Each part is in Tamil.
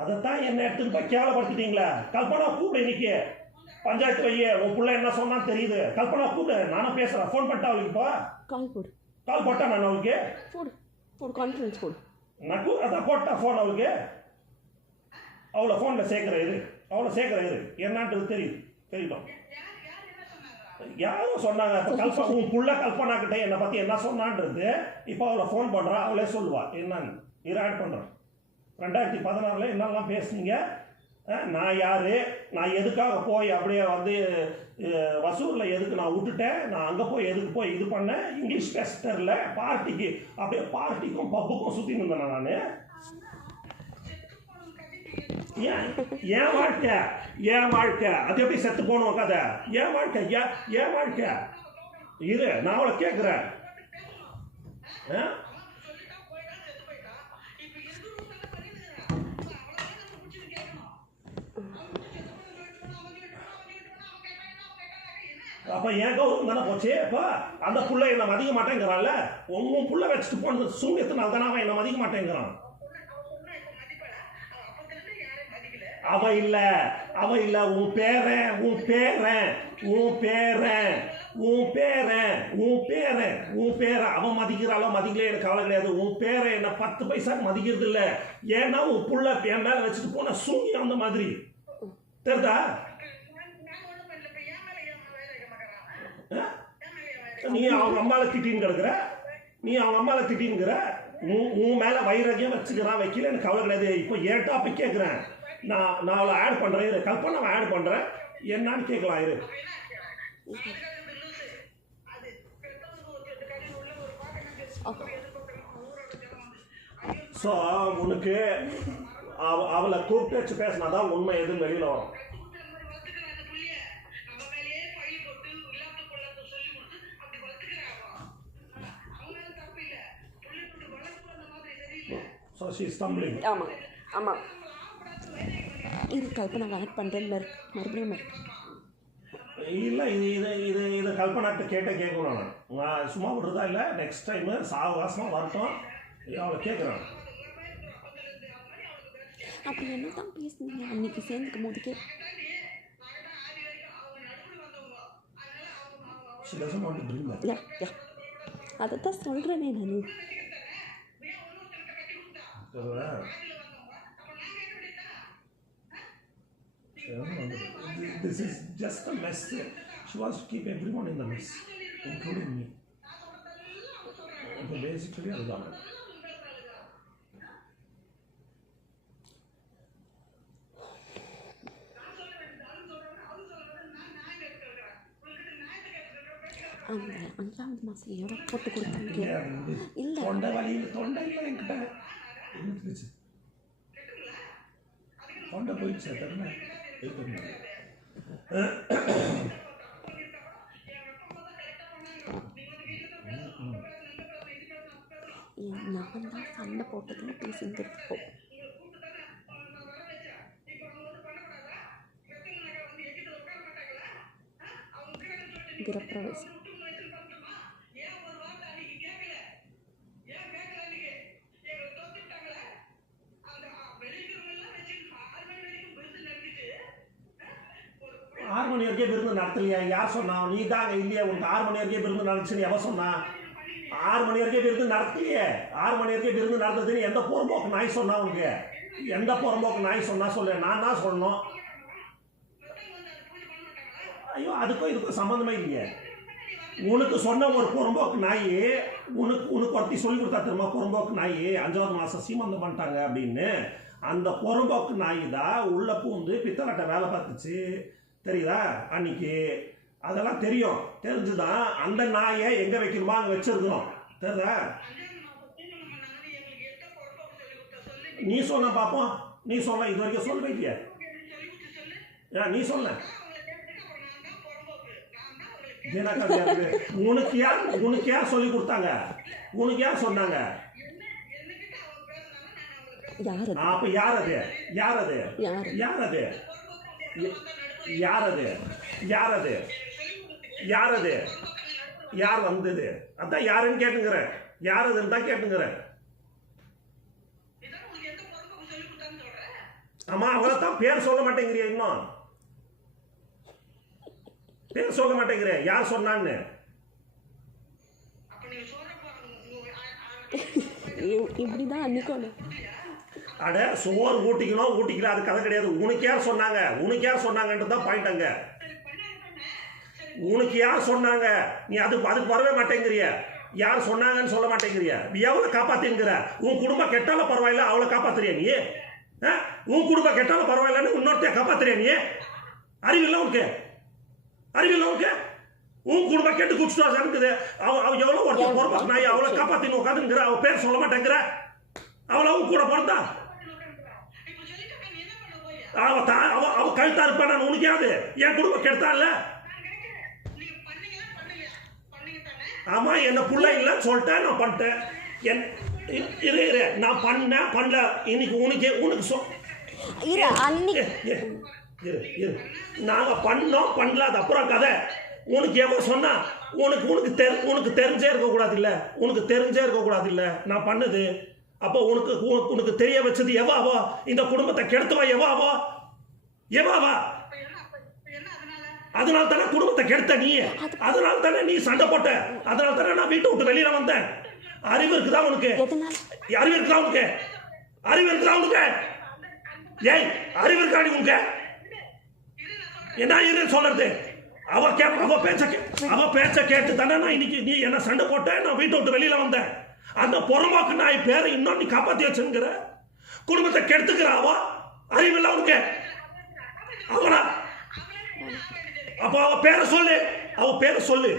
அதைத்தான் என்ன எடுத்துன்னு போய் கேவலப்படுத்திட்டீங்களா? கல்பனா கூப்பிடு இன்னைக்கு பஞ்சாயத்து வையே. உன் பிள்ளை என்ன சொன்னான்னு தெரியுது. கல்பனா கூப்பிடு, நானும் பேசுகிறேன். ஃபோன் பண்ணிட்டா அவளுக்கு இப்போ கால் போடு. கால் போட்டா நான் அவளுக்கு போடு போடு கான்ஃபரன்ஸ் போடு. நான் அதான் போட்டா ஃபோன் அவளுக்கு. அவளை ஃபோனில் சேர்க்குறேன் அவளை சேர்க்குறேன் என்னான்றது தெரியுது தெரியட்டும். யாரும் சொன்னாங்க இப்போ கல்பனா உன் புள்ள கல்பனா கிட்ட என்னை பற்றி என்ன சொன்னான்றது இப்போ அவளை ஃபோன் பண்ணுறா, அவளே சொல்லுவாள் என்னன்னு. இதை ஆட் பண்ணுறேன். 2016 என்னெல்லாம் பேசுனீங்க, நான் யார், நான் எதுக்காக போய் அப்படியே வந்து வசூரில் எதுக்கு நான் விட்டுட்டேன், நான் அங்கே போய் எதுக்கு போய் இது பண்ணேன், இங்கிலீஷ் பேச தெரில, பார்ட்டிக்கு அப்படியே பார்ட்டிக்கும் பப்புக்கும் சுற்றி நின்றேன் நான். ஏன் வாழ்க்கை அது எப்படி செத்து போகணும் கதை? ஏன் வாழ்க்கை இரு, நான் அவளை கேட்குறேன். அப்ப என் கௌரவம் தானே போச்சு. இப்போ அந்த புள்ள என்ன மதிக்க மாட்டேங்கிறான்ல, உன் புள்ள வச்சுட்டு போன சூரியத்தினால தானே அவன் என்ன மதிக்க மாட்டேங்கிறான். அவன் இல்ல உன் பேரன் அவன் மதிக்கிறாளோ மதிக்கல எனக்கு கவலை கிடையாது. உன் பேரன் என்ன 10 பைசாக்கு மதிக்கிறது இல்லை. ஏன்னா உன் புள்ள என் மேல வச்சுட்டு போன சூனியம் அந்த மாதிரி தெரியுதா? நீ அவங்க அம்மாவை திட்டின்னு கிடக்குற, உன் மேல வைராகியம் வச்சுக்கிறான் வைக்கல எனக்கு கவலை கிடையாது. இப்போ ஏன் டாபிக் கேட்குறேன், நான் அவளை ஆட் பண்ணுறேன், கல்பனா நான் ஆட் பண்ணுறேன், என்னன்னு கேட்கலாம் இரு. ஸோ உனக்கு அவளை கூப்பிட்டு வச்சு பேசினாதான் உண்மை எதுவும் வெளியில் வரும். So she is stumbling. ஆமாம் இது கல்பனா ஆட் பண்ணுறேன் மறுபடியும் இல்லை இது கல்பனாட்ட கேட்கணும். நான் சும்மா விடுறதா இல்லை, நெக்ஸ்ட் டைமு சாவகாசமாக வரட்டும் அவளை கேட்குறேன். அப்படி என்ன தான் பேசுனீங்க அன்னைக்கு சேர்ந்துக்கும் போது She doesn't want to bring that. யா அதை தான் சொல்கிறேனே நான். This is just a mess. She wants to keep everyone in the mess, including me. So basically, I love it. அந்த 5வது மாதம் எவ்வளோ போட்டு கொடுத்தாங்க இல்லை தொண்டை இல்லை என்கிட்ட இருந்துச்சு, தொண்டை போயிடுச்சு தெரியுமா? நான் தான் சண்டை போட்டதில் பேசியிருப்போம். கிரப்பிரவேசம் ஆறு மணி வரைக்கும் விருந்து நடத்தலையா? யார் சொன்னா? நீ தாங்க இல்லையா? உனக்கு 6 மணி வரைக்கும் விருந்து நடந்துச்சுன்னு எவன் சொன்னா? 6 மணி வரைக்கும் விருந்து நடத்தலையே. 6 மணி வரைக்கும் விருந்து நடந்ததுன்னு எந்த புறம்போக்கு நாய் சொன்னா? உனக்கு எந்த புறம்போக்கு நாய் சொன்னா சொல்லு, நான் தான் சொல்லணும். ஐயோ, அதுக்கும் இதுக்கும் சம்மந்தமே இல்லையே. உனக்கு சொன்ன ஒரு புறம்போக்கு நாய் உனக்கு ஒருத்தி சொல்லி கொடுத்தா தெரியுமா? புறம்போக்கு நாய் 5வது மாதம் சீமந்தம் பண்ணிட்டாங்க அப்படின்னு. அந்த புறம்போக்கு நாய் தான் உள்ள பூந்து பித்தலாட்ட வேலை பார்த்துச்சு தெரியுதா அன்னைக்கு? அதெல்லாம் தெரிஞ்சுதான் அந்த நாயை எங்கே வைக்கணுமா அங்கே வச்சிருக்கணும் தெரியுதா? நீ சொன்ன பார்ப்போம், நீ சொல்ல இது வரைக்கும் சொல்லவே இல்லையா? நீ சொல்ல உனக்கு யார் சொல்லி கொடுத்தாங்க? உனக்கு யார் சொன்னாங்க? அப்ப யார் வந்தது? அதான் யாருன்னு கேட்டுங்கிற, யார் அதுன்னு தான் கேட்டுங்கிற. ஆமா அவங்கள தான் பேர் சொல்ல மாட்டேங்கிறிய, இன்னும் பேர் சொல்ல மாட்டேங்கிற, யார் சொன்னான்னு. இப்படிதான் அன்னைக்கு அட சோறு ஊட்டிக்கணும் ஊட்டிக்கல, அது கதை கிடையாது. உனக்கு யார் சொன்னாங்க, உனக்கு யார் சொன்னாங்கன்றது தான் பாயிண்ட். அங்க உனக்கு யார் சொன்னாங்க, நீ அதுக்கு வரவே மாட்டேங்கிறிய. யார் சொன்னாங்கன்னு சொல்ல மாட்டேங்கிறிய. நீ எவ்வளோ காப்பாத்திங்கிற, உன் குடும்பம் கெட்டாலும் பரவாயில்ல அவளை காப்பாத்துறியா நீ? உன் குடும்பம் கெட்டாலும் பரவாயில்லன்னு இன்னொருத்தைய காப்பாத்துறியா நீ? அறிவில்லை உனக்கு, அறிவில்லை உனக்கு. உன் குடும்பம் கெட்டு குடிச்சிட்டு இருக்குது. அவ எவ்வளோ ஒருத்தர் பொறுப்பா நான் அவளை காப்பாத்தின்னு உட்காந்துங்கிற, அவ பேர் சொல்ல மாட்டேங்கிற. அவளை அவன் கூட பிறந்தா அவ கழுத்தா இருப்பா. நான் உனக்கு யாது என் குடும்பம் கெடுத்தா இல்ல? ஆமா என்ன புள்ள இல்லைன்னு சொல்லிட்டேன், நான் பண்ணிட்டேன். இரு நான் பண்ணல இன்னைக்கு உனக்கு நாங்க பண்ணோம் பண்ணல, அது அப்புறம் கதை. உனக்கு எவ்வளோ சொன்னா உனக்கு தெரிஞ்சே இருக்கக்கூடாது இல்ல, உனக்கு தெரிஞ்சே இருக்கக்கூடாது இல்ல நான் பண்ணது. அப்போ உனக்கு தெரிய வச்சது எவாவோ, இந்த குடும்பத்தை கெடுத்தவா எவாவோ, அதனால தானே குடும்பத்தை கெடுத்த நீ, அதனால தானே நீ சண்டை போட்ட, அதனால தானே நான் வீட்டை விட்டு வெளியில வந்தேன். அறிவு இருக்குதா உனக்கு? அறிவு இருக்குதா உனக்கு? அறிவு இருக்குதா உனக்கு? ஏய் அறிவு இருக்காடி உனக்கு? என்ன இரு சொல்றது? அவ பேச்ச கேட்டு தானே நான் இன்னைக்கு நீ என்ன சண்டை போட்ட, நான் வீட்டை விட்டு வெளியில வந்தேன். அந்த பொறம்போக்கு நாய் பேரை இன்னும் நீ காப்பாத்தி வச்சுங்கிற, குடும்பத்தை கெடுத்துக்கிறாவா? அறிவில்லை உனக்கு? அவனா அப்ப அவ பேரை சொல்லு, அவ பேரை சொல்லு.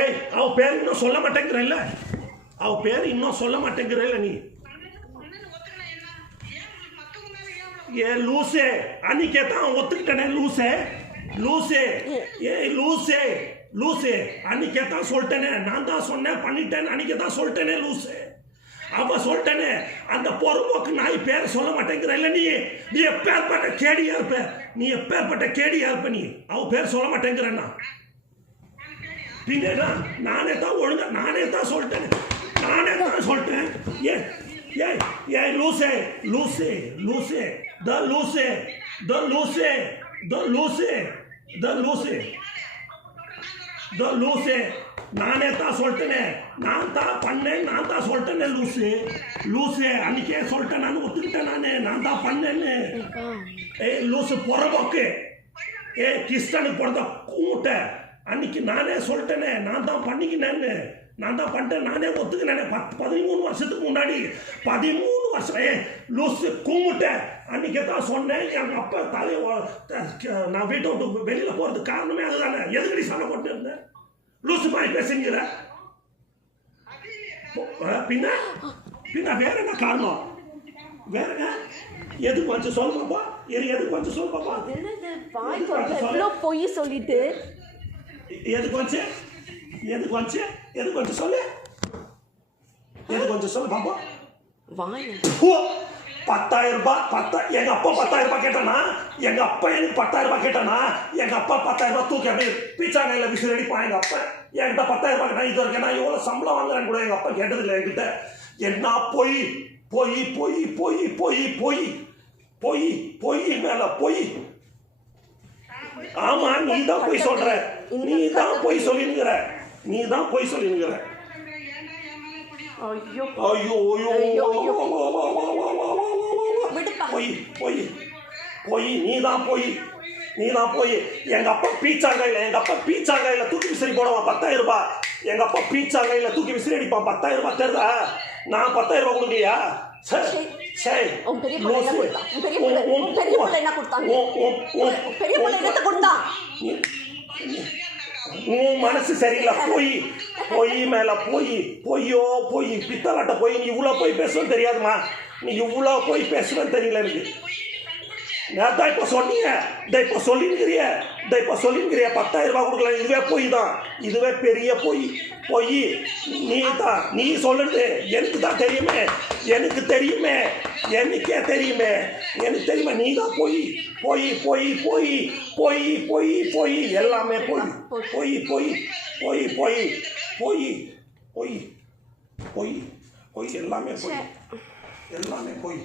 ஏய் அவ பேர் இன்னும் சொல்ல மாட்டேங்கிற இல்ல, அவ பேர் இன்னும் சொல்ல மாட்டேங்கிற இல்ல நீ. ஏ லூசே, அன்னைக்கே தான் ஒத்துக்கிட்டனே லூசே, லூசே, ஏய் லூசே, லூசே அன்னைக்கே தான் சொல்லிட்டேனே, நான் தான் சொன்னேன் பண்ணிட்டேன், அன்னைக்கே தான் சொல்லிட்டேனே லூசே. அவ சொல்லிட்டேனே அந்த பொறுப்போக்கு நாய் பேரை சொல்ல மாட்டேங்கிற இல்ல நீ. நீ எப்பேற்பட்ட கேடியா இருப்ப, நீ எப்பேற்பட்ட கேடியா இருப்ப நீ. அவ பேர் சொல்ல மாட்டேங்கிறேன்னா பின்னா நானே தான் ஒழுங்கா நானே தான் சொல்லிட்டேன், நானே தான் சொல்லிட்டேன். ஏ லூசே, லூசே, லூசே, த லூசே, த லூசே, த லூசே, த லூசே, த லூசே, நானே தான் சொல்லிட்டேனே, நான் தான் பண்ணேன், நான் தான் சொல்லிட்டேனே லூசு, லூசு அன்னைக்கே சொல்லிட்டேன், நான் ஒத்துக்கிட்டேன், நான் தான் பண்ணேன்னு. ஏய் லூசு பொறம்போக்கு, கிறிஸ்டனுக்கு பிறந்த கூட்ட, அன்னைக்கு நானே சொல்லிட்டேனே, நான் தான் பண்ணிக்கினேன்னு, நான் தான் பண்ணிட்டேன், நானே ஒத்துக்கினேனே. 13 வருஷத்துக்கு முன்னாடி 13 வருஷம் லூசு கும்பிட்டேன், அன்னைக்கே தான் சொன்னேன். எங்கள் அப்பா நான் வீட்டை விட்டு வெளியில போறதுக்கு காரணமே அதுதானே. எதுக்கடி சண்டை போட்டு இருந்தேன் லூசு மாதிரி பேசுங்கிற? பின்ன வேற என்ன காரணம்? வேற எதுக்கு வச்சு சொல்ல பாப்பா, எதுக்கு வச்சு சொல்ல பாப்பா, பொய் சொல்லிட்டு எதுக்கு வச்சு சொல்லு, எதுக்கு வச்சு சொல்லு பாப்பா. 10,000 ரூபாய் எங்க அப்பா 10,000 ரூபாய் கேட்டானா, எங்க அப்பா எனக்கு 10,000 ரூபாய் கேட்டானா, எங்க அப்பா 10,000 ரூபாய் தூக்கி அப்படியே பீச்சாங்கையில் விசில் அடிப்பான். எங்க அப்பா என்கிட்ட 10,000 ரூபாய் கேட்டா, இது வரைக்கும் நான் எவ்வளோ சம்பளம் வாங்குறேன்னு கூட எங்க அப்பா கேட்டதில்லை என்கிட்ட. என்ன பொய் பொய் பொய் பொய் பொய் பொய் பொய் பொய் மேல பொய். ஆமா நீ தான் பொய் சொல்ற, நீ தான் பொய் சொல்லினுங்கிற, நீ தான் பொய் சொல்லினுங்கிற. ஐயோ ஐயோ பொய் பொய் பொய், நீ தான் பொய், நீ தான் பொய். எங்க அப்பா பீச்சாங்காயில தூக்கி விசிறி போடுவான் 10,000 ரூபாய். எங்க அப்பா பீச்சாங்காயில தூக்கி விசிறி அடிப்பான் 10,000 ரூபாய் தெரியுதா? நான் 10,000 ரூபாய் கொடுக்கலையா? உன் மனசு சரியில்லை. பொய் பொய் மேல பொய், பொய்யோ பொய், பித்தலாட்ட பொய். நீ இவ்வளவு போய் பேசுவேன்னு தெரியாதுமா, நீ இவ்வளவு போய் பேசுவேன்னு தெரியல எனக்கு. நான் இப்போ சொன்னீங்க, இப்போ சொல்லிங்கிறிய, இப்போ சொல்லிங்கிறிய 10,000 ரூபாய் கொடுக்கலாம். இதுவே பொய் தான், இதுவே பெரிய பொய். பொய் நீ சொல்லுது எனக்கு தான் தெரியுமே, எனக்கு தெரியுமே, எனக்கே தெரியுமே, எனக்கு தெரியுமே. நீ தான் பொய் பொய் பொய் பொய் பொய் பொய் பொய் எல்லாமே பொய் பொய் பொய் பொய் பொய் பொய் பொய் பொய் பொய் எல்லாமே பொய், எல்லாமே பொய்.